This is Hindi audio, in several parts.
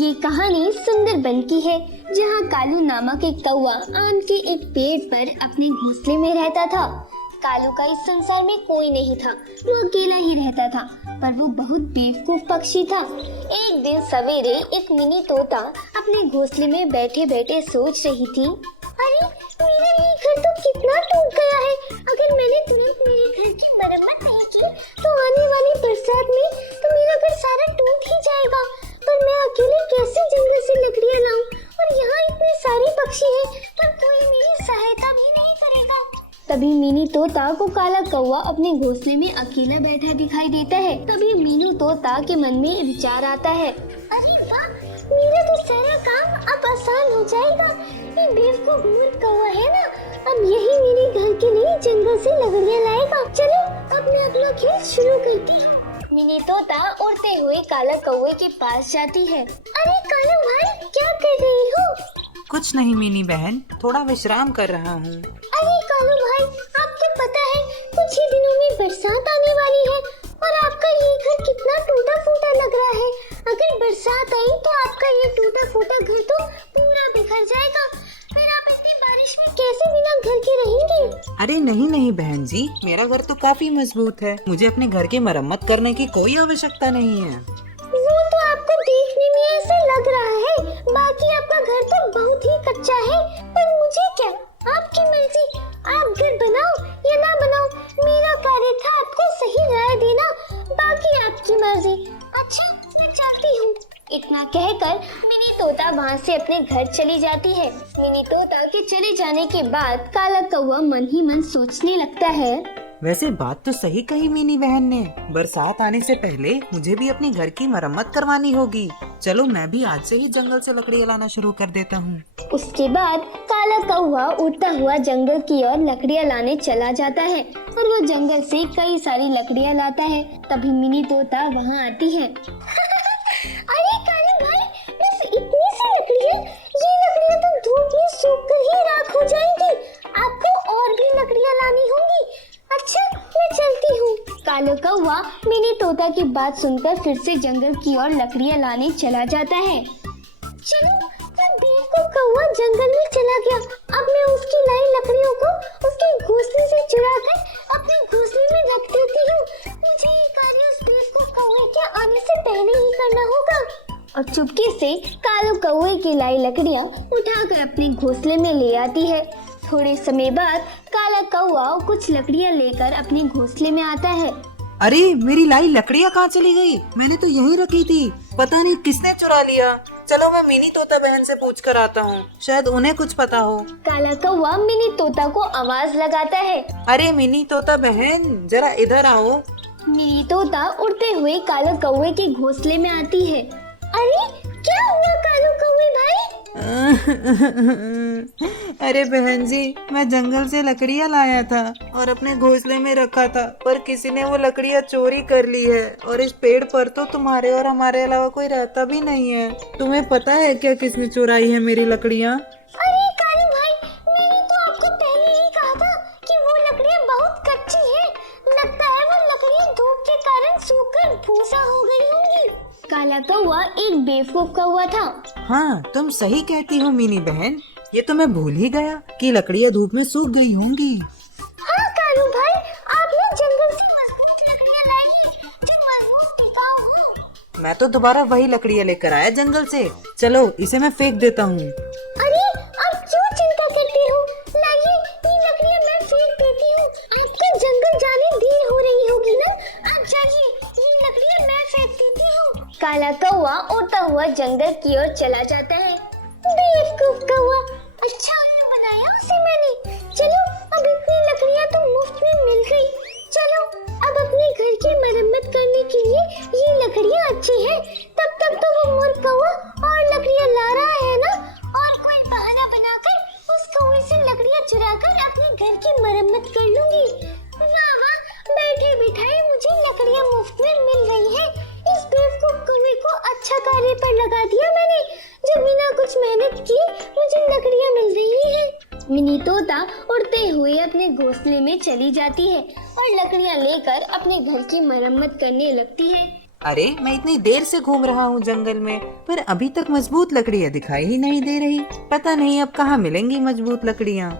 ये कहानी सुंदरबन की है, जहाँ कालू नामक एक कौवा आम के एक पेड़ पर अपने घोंसले में रहता था। कालू का इस संसार में कोई नहीं था, वो अकेला ही रहता था, पर वो बहुत बेवकूफ पक्षी था। एक दिन सवेरे एक मिनी तोता अपने घोंसले में बैठे बैठे सोच रही थी, अरे मेरा ये घर तो कितना टूट गया है। अगर मैंने तुरंत मेरे घर की मरम्मत नहीं की तो आने वाली बरसात में तो मेरा घर सारा टूट ही जाएगा। पर मैं अकेले कैसे जंगल से लकड़ियाँ लाऊं, और यहाँ इतने सारे पक्षी हैं पर कोई मेरी सहायता भी नहीं करेगा। तभी मिनी तोता को काला कौवा अपने घोंसले में अकेला बैठा दिखाई देता है। तभी मीनू तोता के मन में विचार आता है, अरे वाह, मेरा तो सारा काम अब आसान हो जाएगा। ये बेवकूफ मूर्ख कौवा है ना, अब यही मेरे घर के लिए जंगल से लकड़ियाँ लाएगा। चलो अब मैं अपना खेल शुरू करती हूँ। मिनी तोता उड़ते हुए काला कौवे के पास जाती है। अरे कालू भाई, क्या कर रही हो? कुछ नहीं मिनी बहन, थोड़ा विश्राम कर रहा हूँ। अरे कालू भाई, आपको पता है कुछ ही दिनों में बरसात आने वाली है और आपका ये घर कितना टूटा फूटा लग रहा है। अगर बरसात आई तो आपका ये टूटा फूटा घर तो पूरा बिखर जाएगा। फिर आप इतनी बारिश में कैसे बिना घर के रहेंगे? अरे नहीं बहन जी, मेरा घर तो काफी मजबूत है, मुझे अपने घर की मरम्मत करने की कोई आवश्यकता नहीं है। वो तो आपको देखने में ऐसे लग रहा है, बाकी आपका घर तो बहुत ही कच्चा है। पर मुझे क्या, आपकी मर्जी, आप घर बनाओ या ना बनाओ, मेरा कार्य था आपको सही राय देना, बाकी आपकी मर्जी। अच्छा, मैं चलती हूँ। इतना कहकर मिनी तोता वहाँ से अपने घर चली जाती है। मिनी तोता के चले जाने के बाद काला कौवा मन ही मन सोचने लगता है, वैसे बात तो सही कही मिनी बहन ने, बरसात आने से पहले मुझे भी अपने घर की मरम्मत करवानी होगी। चलो मैं भी आज से ही जंगल से लकड़ियाँ लाना शुरू कर देता हूँ। उसके बाद काला कौवा उड़ता हुआ जंगल की ओर लकड़ियाँ लाने चला जाता है और वो जंगल से कई सारी लकड़ियाँ लाता है। तभी मिनी तोता वहाँ आती है। अरे कालू भाई, बस इतनी सी लकड़ियाँ, ये लकड़ियाँ तो धूप में सूख कर ही राख हो जाएंगी। आपको और भी लकड़ियाँ लानी होंगी। अच्छा, मैं चलती हूँ। काला कौवा मिनी तोता की बात सुनकर फिर से जंगल की ओर लकड़ियाँ लाने चला जाता है। चलो, बेवकूफ कौवा जंगल में चला गया। अब मैं उसकी लाई लकड़ियों को उसके घोंसले से चुराकर अपने घोंसले में रख देती हूँ। मुझे ये कार्य उस बेवकूफ कौवे के आने से पहले ही करना होगा। और चुपके से कालू कौवे की लाई लकड़ियाँ उठाकर अपने घोंसले में ले आती है। थोड़े समय बाद काला कौवा कुछ लकड़ियाँ लेकर अपने घोंसले में आता है। अरे मेरी लाई लकड़ियाँ कहाँ चली गई? मैंने तो यहीं रखी थी, पता नहीं किसने चुरा लिया। चलो मैं मिनी तोता बहन से पूछ कर आता हूँ, शायद उन्हें कुछ पता हो। काला कौवा मिनी तोता को आवाज लगाता है। अरे मिनी तोता बहन, जरा इधर आओ। मिनी तोता उड़ते हुए काले कौवे के घोंसले में आती है। अरे क्या हुआ कालू कौवे भाई? अरे बहन जी, मैं जंगल से लकड़ियाँ लाया था और अपने घोंसले में रखा था, पर किसी ने वो लकड़ियाँ चोरी कर ली है। और इस पेड़ पर तो तुम्हारे और हमारे अलावा कोई रहता भी नहीं है। तुम्हें पता है क्या किसने चुराई है मेरी लकड़ियाँ? अरे कालू भाई, मैंने तो आपको पहले ही कहा था कि वो लकड़ियाँ बहुत कच्ची हैं। लगता है वो लकड़ियाँ धूप के कारण सूखकर भूसा हो गई होंगी। काला कौवा एक बेवकूफ कौवा था। हाँ, तुम सही कहती हो मिनी बहन, ये तो मैं भूल ही गया कि लकड़ियाँ धूप में सूख गई होंगी। हाँ कालू भाई, आप लोग जंगल से मजबूत लकड़ियाँ लाइए जो मजबूत टिकाऊ हो। मैं तो दोबारा वही लकड़ियाँ लेकर आया जंगल से। चलो इसे मैं फेंक देता हूँ। अरे आप क्यों चिंता करते हो? लाइए, ये लकड़ियाँ मैं फेंक देती हूँ। आपको जंगल जाने देर हो रही होगी ना, आप जाइए, ये लकड़ियाँ मैं फेंक देती हूँ। काला कौवा उड़ता हुआ जंगल की ओर चला जाता है। बेवकूफ कौवा, अच्छा उल्लू बनाया उसे मैंने। चलो, अब इतनी लकड़ियाँ तो मुफ्त में मिल गई। चलो अब अपने घर की मरम्मत करने के लिए ये लकड़ियाँ अच्छी हैं। तब तक तो वो मूर्ख कौवा और लकड़ियाँ ला रहा है ना, और कोई बहाना बनाकर उस कौवे से लकड़ियाँ चुराकर अपने घर की मरम्मत कर लूंगी। वाह वाह, बैठे बिठाए मुझे लकड़ियाँ मुफ्त में मिल रही है। इस बेवकूफ कौवे को अच्छा कार्य पर लगा दिया मैंने, जब बिना कुछ मेहनत की मुझे लकड़ियाँ मिल रही है। मिनी तोता उड़ते हुए अपने घोंसले में चली जाती है और लकड़ियाँ लेकर अपने घर की मरम्मत करने लगती है। अरे मैं इतनी देर से घूम रहा हूँ जंगल में, पर अभी तक मजबूत लकड़ियाँ दिखाई ही नहीं दे रही। पता नहीं अब कहाँ मिलेंगी मजबूत लकड़ियाँ।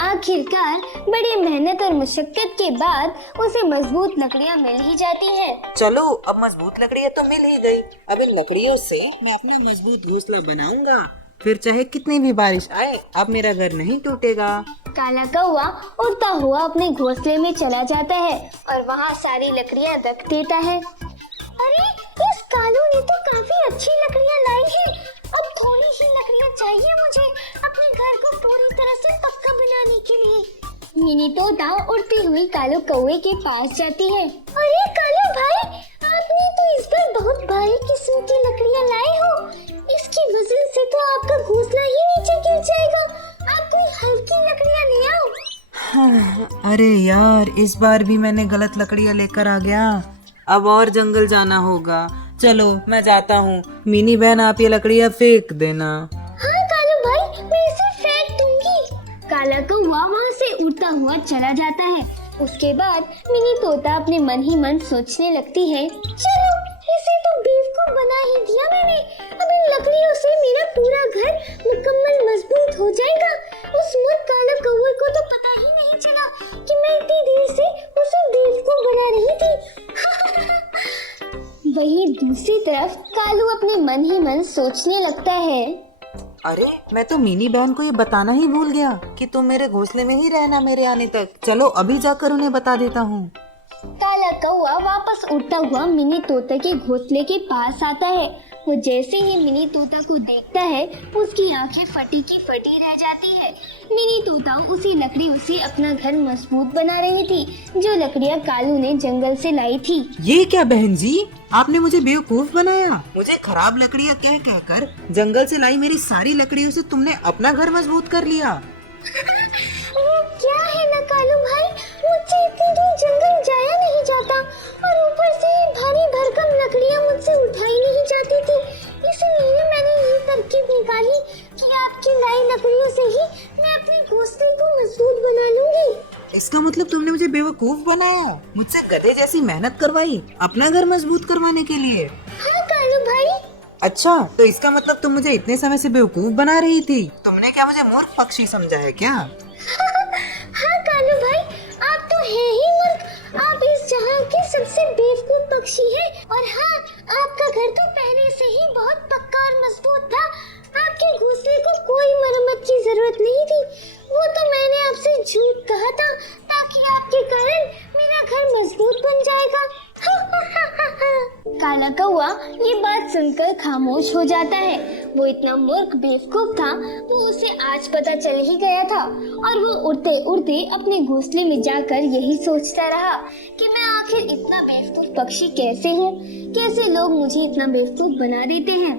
आखिरकार बड़ी मेहनत और मुशक्कत के बाद उसे मजबूत लकड़ियाँ मिल ही जाती हैं। चलो अब मजबूत लकड़ियाँ तो मिल ही गई। अब इन लकड़ियों से मैं अपना मजबूत घोंसला बनाऊंगा, फिर चाहे कितनी भी बारिश आए अब मेरा घर नहीं टूटेगा। काला कौवा उड़ता हुआ अपने घोंसले में चला जाता है और वहाँ सारी लकड़ियाँ रख देता है। अरे इस कालू ने तो काफी अच्छी लकड़ियाँ लाई हैं। अब थोड़ी सी लकड़ियाँ चाहिए मुझे अपने घर को पूरी तरह से पक्का बनाने के लिए। मिनी तोता उड़ती हुई कालू कौवे के पास जाती है। अरे कालू भाई, आपने तो इस बार बहुत भारी किस्म की लकड़ियाँ लाए हो। इसकी वजन से तो आपका घोंसला ही नीचे गिर जाएगा। आप कोई हल्की लकड़ियाँ ले आओ। हाँ, अरे यार इस बार भी मैंने गलत लकड़ियाँ लेकर आ गया। अब और जंगल जाना होगा। चलो मैं जाता हूँ। मिनी बहन आप ये लकड़ियाँ फेंक देना। हाँ कालू भाई, मैं इसे फेंक दूंगी। काला कौवा वहाँ से उड़ता हुआ चला जाता है। उसके बाद मिनी तोता अपने मन ही मन सोचने लगती है, चलो इसे तो बेवकूफ बना ही दिया मैंने। अब इन लकड़ियों से मेरा पूरा घर मुकम्मल मजबूत हो जाएगा। उस मूर्ख काला कौवे को तो पता ही नहीं चला कि मैं इतनी देर से उसे बेवकूफ बना रही थी। वहीं दूसरी तरफ कालू अपने मन ही मन सोचने लगता है, अरे मैं तो मिनी बहन को ये बताना ही भूल गया कि तुम मेरे घोंसले में ही रहना मेरे आने तक। चलो अभी जाकर उन्हें बता देता हूँ। काला कौवा वापस उड़ता हुआ मिनी तोता के घोंसले के पास आता है। वो जैसे ही मिनी तोता को देखता है उसकी आंखें फटी की फटी रह जाती है। मिनी तोता उसी लकड़ियों से अपना घर मजबूत बना रही थी जो लकड़ियाँ कालू ने जंगल से लाई थी। ये क्या बहन जी, आपने मुझे बेवकूफ बनाया। मुझे खराब लकड़ियाँ कह कहकर जंगल से लाई मेरी सारी लकड़ियों से तुमने अपना घर मजबूत कर लिया। वो क्या है ना कालू भाई, मुझसे इतनी दूर जंगल जाया नहीं जाता और ऊपर से ये भारी भरकम लकड़ियाँ मुझसे उठाई नहीं जाती थी। इसलिए मैंने ये तरकीब निकाली कि आपकी लाई लकड़ियों से ही मैं अपने घोंसले को मजबूत बना लूंगी। इसका मतलब तुमने मुझे बेवकूफ बनाया, मुझसे गधे जैसी मेहनत करवाई अपना घर मजबूत करवाने के लिए। हाँ कालू भाई। अच्छा तो इसका मतलब तुम मुझे इतने समय से बेवकूफ बना रही थी। तुमने क्या मुझे मूर्ख पक्षी समझा है क्या? हाँ कालू भाई, आप तो है ही मूर्ख। आप इस जहां के सबसे बेवकूफ पक्षी हैं। और हाँ, आपका घर तो पहले से ही बहुत पक्का और मजबूत था। आपके घोंसले को कोई मरम्मत की जरूरत नहीं थी। वो तो मैंने आपसे झूठ कहा था ताकि आपके कारण मेरा घर मजबूत बन जाएगा। काला कौवा ये बात सुनकर खामोश हो जाता है। वो इतना मूर्ख बेवकूफ था, वो उसे आज पता चल ही गया था और वो उड़ते उड़ते अपने घोंसले में जाकर यही सोचता रहा कि मैं आखिर इतना बेवकूफ पक्षी कैसे हूँ, कैसे लोग मुझे इतना बेवकूफ बना देते हैं।